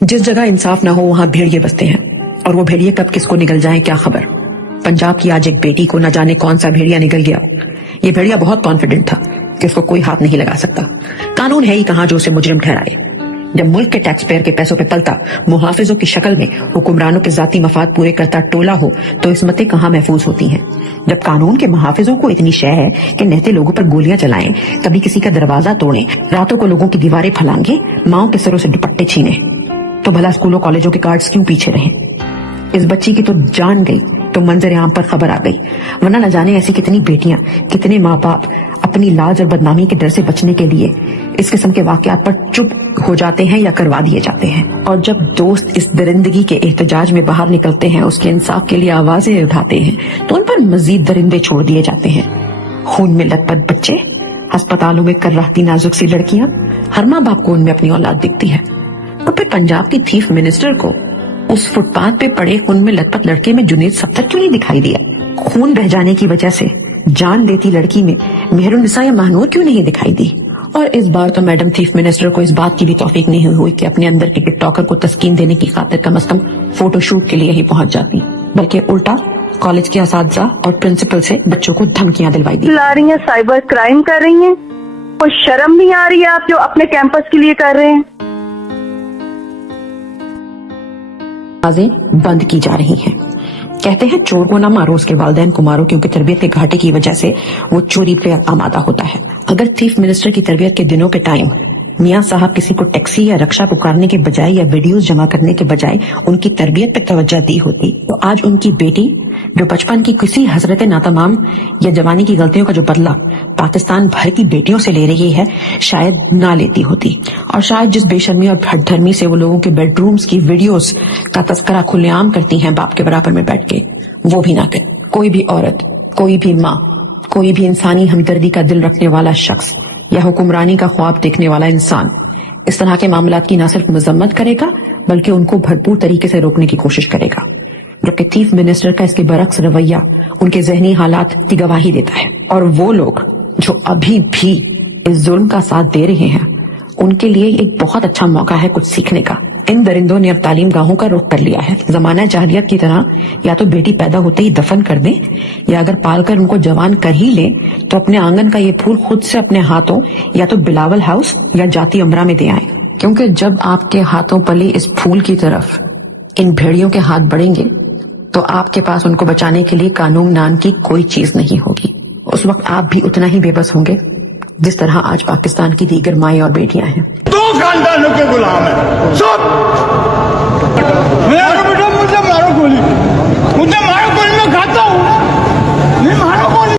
जिस जगह इंसाफ ना हो वहाँ भेड़िए बसते हैं, और वो भेड़िए कब किसको निगल जाए क्या खबर। पंजाब की आज एक बेटी को न जाने कौन सा भेड़िया निगल गया। ये भेड़िया बहुत कॉन्फिडेंट था कि उसको कोई हाथ नहीं लगा सकता। कानून है ही कहाँ जो उसे मुजरिम ठहराए। जब मुल्क के टैक्स पेयर के पैसों पे पलता मुहाफिजों की शक्ल में हुक्मरानों के जाती मफाद पूरे करता टोला हो तो इस्मतें कहाँ महफूज होती हैं। जब कानून के मुहाफिजों को इतनी शय है कि निहत्थे लोगों पर गोलियां चलाएं, कभी किसी का दरवाजा तोड़ें, रातों को लोगों की दीवारें फलांगे, माओं के सरों से दुपट्टे छीने, तो भला स्कूलों कॉलेजों के गार्ड्स क्यों पीछे रहे। इस बच्ची की तो जान गई तो मंजर आम पर खबर आ गई, वरना न जाने ऐसी कितनी बेटियां, कितने माँ बाप अपनी लाज और बदनामी के डर से बचने के लिए इस किस्म के वाकयात पर चुप हो जाते हैं या करवा दिए जाते हैं। और जब दोस्त इस दरिंदगी के एहतजाज में बाहर निकलते हैं, उसके इंसाफ के लिए आवाजें उठाते हैं, तो उन पर मजीद दरिंदे छोड़ दिए जाते हैं। खून में लथपथ बच्चे, अस्पतालों में कर्राहती नाजुक सी लड़कियां, हर माँ बाप को उनमें अपनी औलाद दिखती है। और फिर पंजाब की चीफ मिनिस्टर को उस फुटपाथ पे पड़े खून में लथपथ लड़के में जुनेद सत्तर क्यों नहीं दिखाई दिया। खून बह जाने की वजह से जान देती लड़की में मेहरुन्निसा या महनूर क्यों नहीं दिखाई दी। और इस बार तो मैडम चीफ मिनिस्टर को इस बात की भी तौफीक नहीं हुई कि अपने अंदर के टिकटॉकर को तस्कीन देने की खातिर कम अज कम फोटोशूट के लिए ही पहुंच जाती, बल्कि उल्टा कॉलेज के असातिज़ा और प्रिंसिपल से बच्चों को धमकियां दिलवाई दी। ला रही हैं, साइबर क्राइम कर रही हैं, कोई शर्म नहीं आ रही है आप जो अपने कैंपस के लिए कर रहे हैं। बंद की जा रही हैं। कहते हैं चोर को ना मारो, उसके वालिदैन को मारो, क्योंकि तरबियत के घाटे की वजह से वो चोरी पे आमादा होता है। अगर चीफ मिनिस्टर की तरबियत के दिनों के टाइम मियाँ साहब किसी को टैक्सी या रक्षा पुकारने के बजाय या वीडियोस जमा करने के बजाय उनकी तरबियत पे तवज्जो दी होती, तो आज उनकी बेटी जो बचपन की किसी हजरत नातमाम या जवानी की गलतियों का जो बदला पाकिस्तान भर की बेटियों से ले रही है, शायद ना लेती होती। और शायद जिस बेशर्मी और हठधर्मी से वो लोगों के बेडरूम्स की वीडियोस का तस्करा खुलेआम करती हैं बाप के बराबर में बैठ के, वो भी ना करे। कोई भी औरत, कोई भी माँ, कोई भी इंसानी हमदर्दी का दिल रखने वाला शख्स या हुक्मरानी का ख्वाब देखने वाला इंसान इस तरह के मामलात की न सिर्फ मजम्मत करेगा बल्कि उनको भरपूर तरीके से रोकने की कोशिश करेगा। जबकि चीफ मिनिस्टर का इसके बरक्स रवैया उनके जहनी हालात की गवाही देता है। और वो लोग जो अभी भी इस जुल्म का साथ दे रहे हैं, उनके लिए एक बहुत अच्छा मौका है कुछ सीखने का। इन दरिंदों ने अब तालीम गाहों का रुख कर लिया है। जमाना जाहिलियत की तरह या तो बेटी पैदा होते ही दफन कर दें, या अगर पालकर उनको जवान कर ही ले तो अपने आंगन का ये फूल खुद से अपने हाथों या तो बिलावल हाउस या जाती अमरा में दे आए। क्योंकि जब आपके हाथों पले इस फूल की तरफ इन भेड़ियों के हाथ बढ़ेंगे तो आपके पास उनको बचाने के लिए कानून नाम की कोई चीज नहीं होगी। उस वक्त आप भी उतना ही बेबस होंगे जिस तरह आज पाकिस्तान की दीगर माएं और बेटियां हैं। 2 खानदानों के गुलाम हैं।